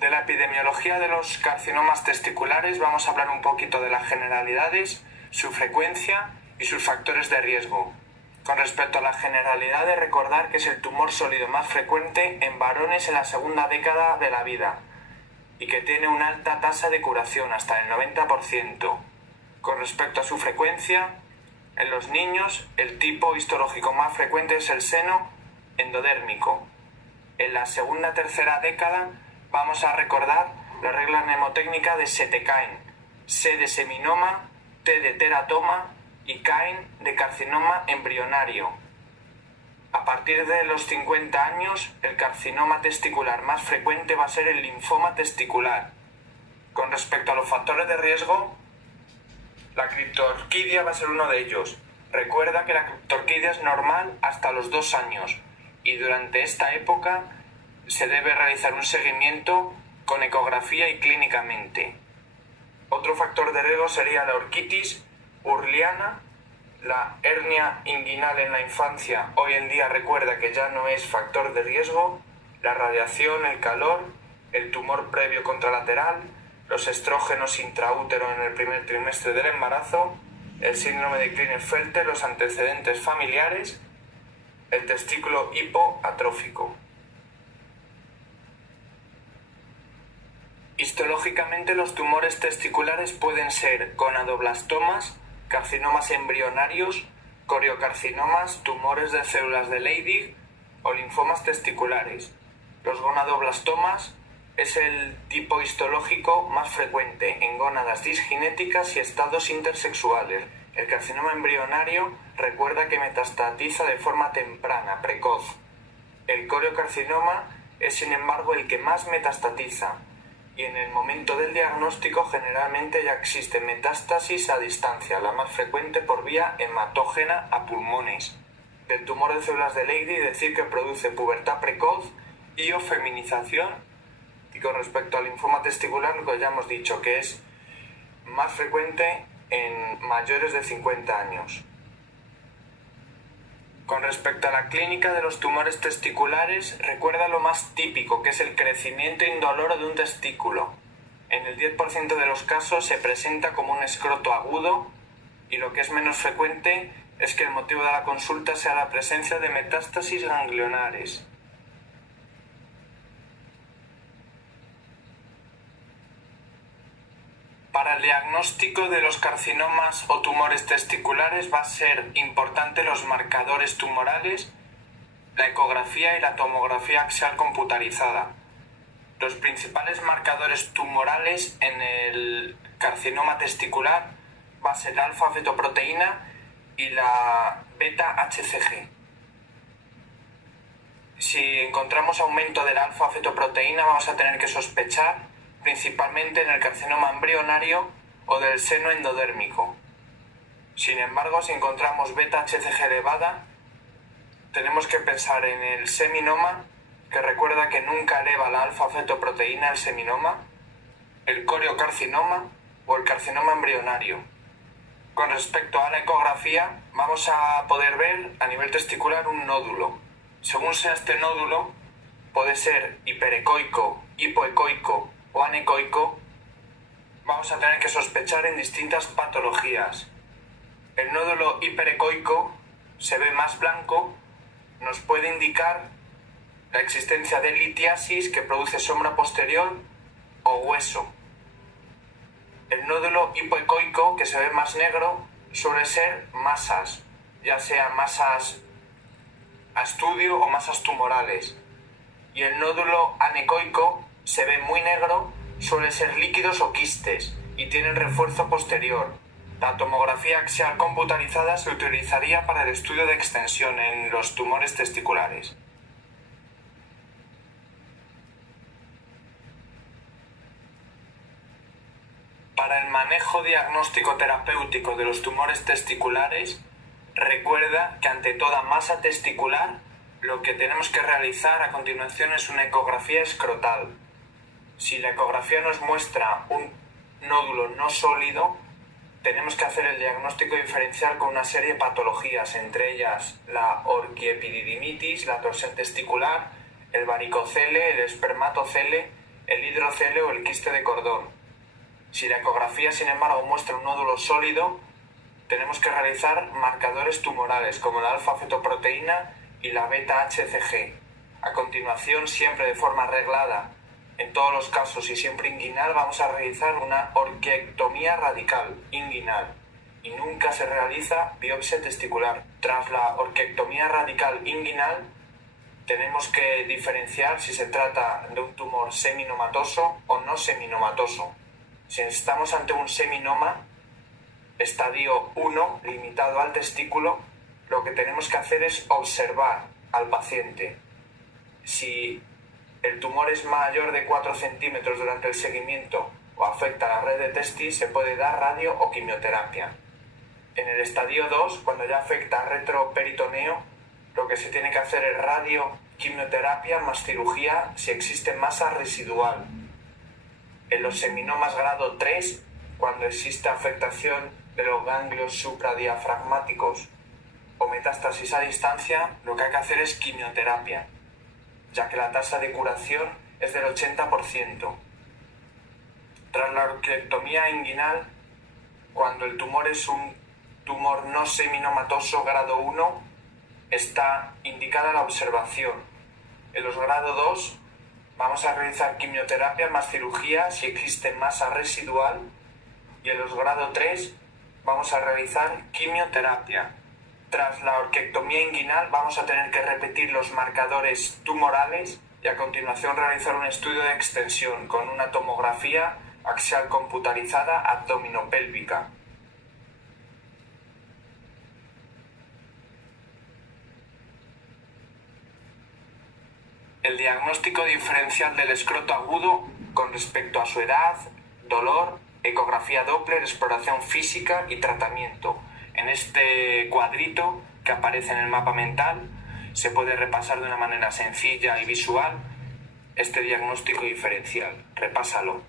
De la epidemiología de los carcinomas testiculares vamos a hablar un poquito de las generalidades, su frecuencia y sus factores de riesgo. Con respecto a las generalidades, recordar que es el tumor sólido más frecuente en varones en la segunda década de la vida y que tiene una alta tasa de curación, hasta el 90%. Con respecto a su frecuencia, en los niños el tipo histológico más frecuente es el seno endodérmico. En la segunda tercera década vamos a recordar la regla mnemotécnica de SETECAIN: S de seminoma, T de teratoma y CAIN de carcinoma embrionario. A partir de los 50 años, el carcinoma testicular más frecuente va a ser el linfoma testicular. Con respecto a los factores de riesgo, la criptorquidia va a ser uno de ellos. Recuerda que la criptorquidia es normal hasta los 2 años y durante esta época se debe realizar un seguimiento con ecografía y clínicamente. Otro factor de riesgo sería la orquitis urliana, la hernia inguinal en la infancia. Hoy en día recuerda que ya no es factor de riesgo, la radiación, el calor, el tumor previo contralateral, los estrógenos intraútero en el primer trimestre del embarazo, el síndrome de Klinefelter, los antecedentes familiares, el testículo hipoatrófico. Histológicamente, los tumores testiculares pueden ser gonadoblastomas, carcinomas embrionarios, coriocarcinomas, tumores de células de Leydig o linfomas testiculares. Los gonadoblastomas es el tipo histológico más frecuente en gónadas disginéticas y estados intersexuales. El carcinoma embrionario recuerda que metastatiza de forma temprana, precoz. El coriocarcinoma es, sin embargo, el que más metastatiza, y en el momento del diagnóstico generalmente ya existe metástasis a distancia, la más frecuente por vía hematógena a pulmones. Del tumor de células de Leydig decir que produce pubertad precoz y o feminización, y con respecto al linfoma testicular lo que ya hemos dicho, que es más frecuente en mayores de 50 años. Con respecto a la clínica de los tumores testiculares, recuerda lo más típico, que es el crecimiento indoloro de un testículo. En el 10% de los casos se presenta como un escroto agudo y lo que es menos frecuente es que el motivo de la consulta sea la presencia de metástasis ganglionares. Para el diagnóstico de los carcinomas o tumores testiculares va a ser importante los marcadores tumorales, la ecografía y la tomografía axial computarizada. Los principales marcadores tumorales en el carcinoma testicular va a ser la alfa-fetoproteína y la beta-HCG. Si encontramos aumento de la alfa-fetoproteína vamos a tener que sospechar principalmente en el carcinoma embrionario o del seno endodérmico. Sin embargo, si encontramos beta-HCG elevada, tenemos que pensar en el seminoma, que recuerda que nunca eleva la alfa-fetoproteína el seminoma, el coriocarcinoma o el carcinoma embrionario. Con respecto a la ecografía, vamos a poder ver a nivel testicular un nódulo. Según sea este nódulo, puede ser hiperecoico, hipoecoico o anecoico. Vamos a tener que sospechar en distintas patologías. El nódulo hiperecoico se ve más blanco, nos puede indicar la existencia de litiasis que produce sombra posterior o hueso. El nódulo hipoecoico, que se ve más negro, suele ser masas, ya sean masas a estudio o masas tumorales. Y el nódulo anecoico se ve muy negro, suele ser líquidos o quistes y tienen refuerzo posterior. La tomografía axial computarizada se utilizaría para el estudio de extensión en los tumores testiculares. Para el manejo diagnóstico terapéutico de los tumores testiculares, recuerda que ante toda masa testicular lo que tenemos que realizar a continuación es una ecografía escrotal. Si la ecografía nos muestra un nódulo no sólido, tenemos que hacer el diagnóstico diferencial con una serie de patologías, entre ellas la orquiepididimitis, la torsión testicular, el varicocele, el espermatocele el hidrocele o el quiste de cordón. Si la ecografía, sin embargo, muestra un nódulo sólido, tenemos que realizar marcadores tumorales como la alfa-fetoproteína y la beta-HCG. A continuación, siempre de forma reglada, en todos los casos y siempre inguinal, vamos a realizar una orquiectomía radical inguinal y nunca se realiza biopsia testicular. Tras la orquiectomía radical inguinal, tenemos que diferenciar si se trata de un tumor seminomatoso o no seminomatoso. Si estamos ante un seminoma, estadio 1, limitado al testículo, lo que tenemos que hacer es observar al paciente. Si el tumor es mayor de 4 centímetros durante el seguimiento o afecta a la red de testis, se puede dar radio o quimioterapia. En el estadio 2, cuando ya afecta a retroperitoneo, lo que se tiene que hacer es radio, quimioterapia más cirugía si existe masa residual. En los seminomas grado 3, cuando existe afectación de los ganglios supradiafragmáticos o metástasis a distancia, lo que hay que hacer es quimioterapia, ya que la tasa de curación es del 80%. Tras la orquiectomía inguinal, cuando el tumor es un tumor no seminomatoso grado 1, está indicada la observación. En los grado 2 vamos a realizar quimioterapia más cirugía si existe masa residual, y en los grado 3 vamos a realizar quimioterapia. Tras la orquiectomía inguinal vamos a tener que repetir los marcadores tumorales y a continuación realizar un estudio de extensión con una tomografía axial computarizada abdominopélvica. El diagnóstico diferencial del escroto agudo con respecto a su edad, dolor, ecografía Doppler, exploración física y tratamiento. En este cuadrito que aparece en el mapa mental se puede repasar de una manera sencilla y visual este diagnóstico diferencial. Repásalo.